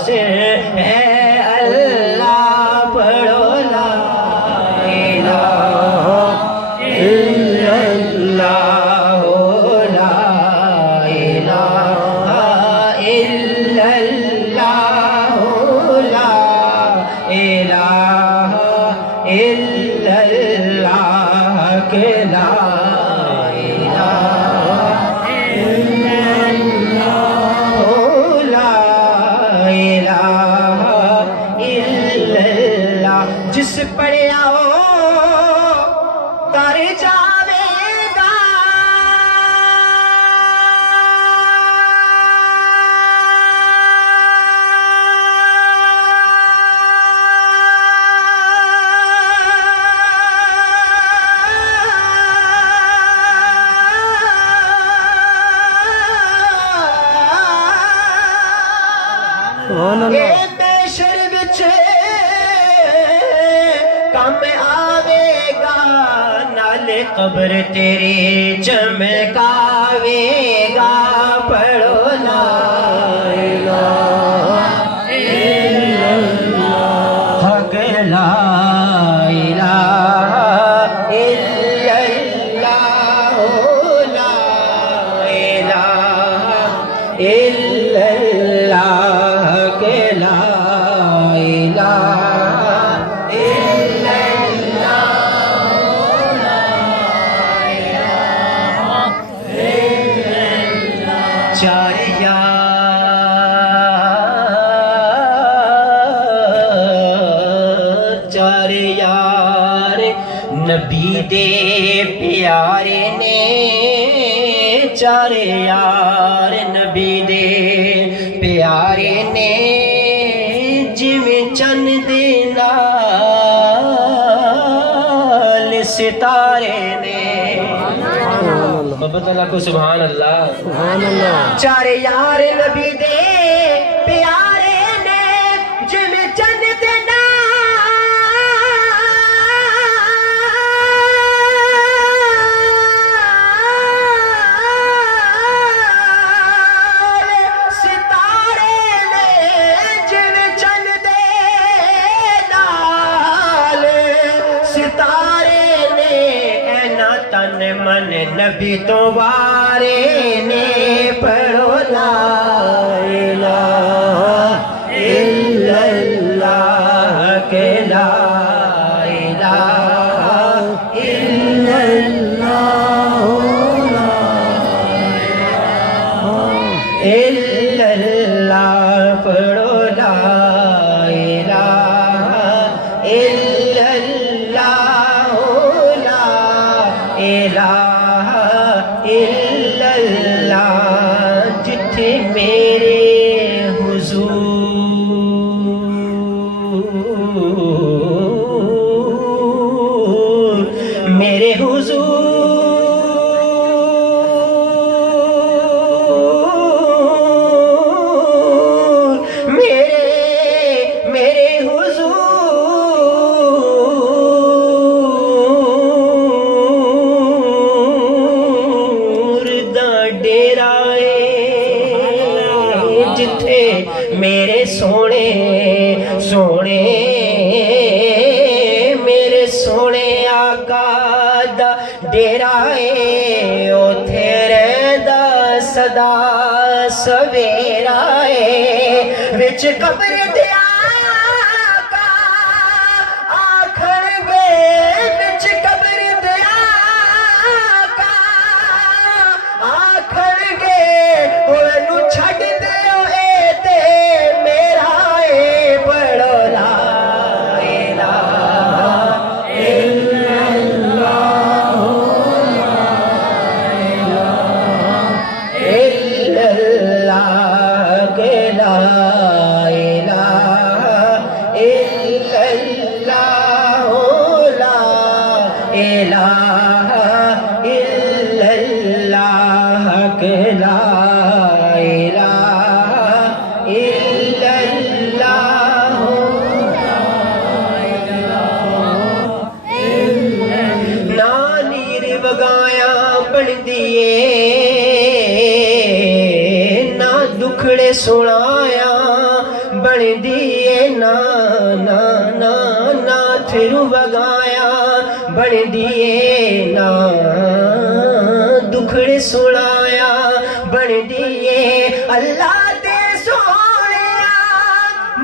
नासिर है अल्लाह पढ़ो ला इलाहा इल्लल्लाह ला इलाहा इल्लल्लाह ला इलाहा इल्लल्लाह के ला जिस पढ़े आओ तर जावेगा बेशर बिच कम आवेगा नाले कब्र तेरी चमकावेगा पढ़ो ला इलाहा इल्लल्लाह हक ला इलाहा इल्लल्लाह ला इलाहा इल्लल्लाह के ला इलाहा चार यार नबी दे प्यारे ने चार यार नबी दे प्यारे ने जिवें चन दे नाल सितारे ने मोहब्बत अल्लाह को सुभान अल्लाह चार यार नबी दे प्यारे ने जिवें चन दे मन नबी तो वारे ने पढ़ो ला इलाहा इल्लल्लाह के ला इलाहा इल्लल्लाह इल्लल्लाह पढ़ो ला इलाहा इल्लल्लाह इलाहा इल्लल्लाह जिथे मेरे हुजूर मेरे हुजूर मेरे हुजूर डेरा जिथे मेरे सोने सोने मेरे सोने आका दा डेरा है उथे रहंदा सदा सवेरा है विच कब्र दे आका आखण वे विच कब्र दे आका आखण गे ओनू छड्ड दिओ ए ते मेरा ए पढ़ो ला इलाहा इल्लल्लाह इल्लल्लाह के ला इलाहा इल्लल्लाह ला इलाहा इल्लल्लाह के ला इलाहा इल्लल्लाह ना नीर वगाया बन दिए ना दुखड़े सुनाया بن دیے نا نا نا ناتھ رو وگایا بن دیے نا دکھڑ سنایا بن دیے اللہ دے سونیا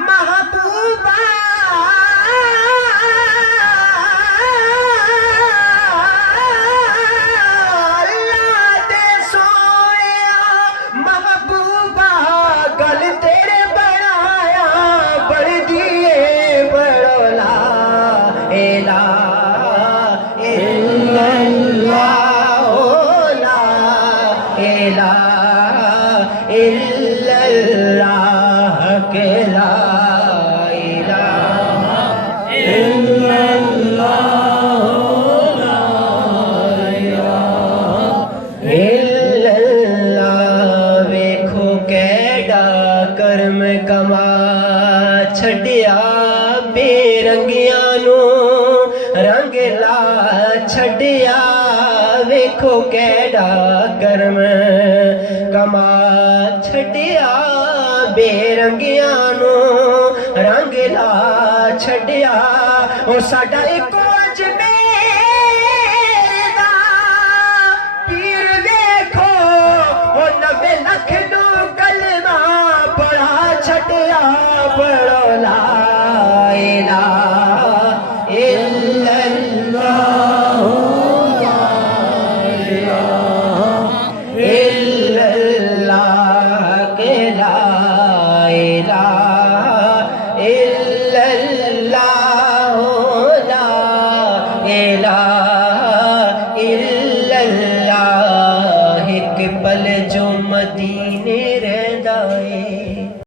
محبوبہ اللہ دے سونیا محبوبہ گل تیرے بڑایا بڑھ دیے بڑو لا الہ الا اللہ لا الہ الا اللہ کہ لا الہ الا اللہ لا الہ الا اللہ ویکھو کیڑا کرم کما چھڈیا بے رنگیاں نو رنگ لا چھڈیا ویکھو کیڑا کرم کما چھڈیا بے رنگیاں نو رنگ لا چھڈیا او ساڈا کچھ میرا پیر ویکھو او 90 لکھ نو کلمہ پڑھا چھڈیا پڑھو لا الہ الا اللہ لا الہ الا اللہ کہ لا الہ الا اللہ لا الہ الا اللہ ایک پل جو مدینے رہندا ہے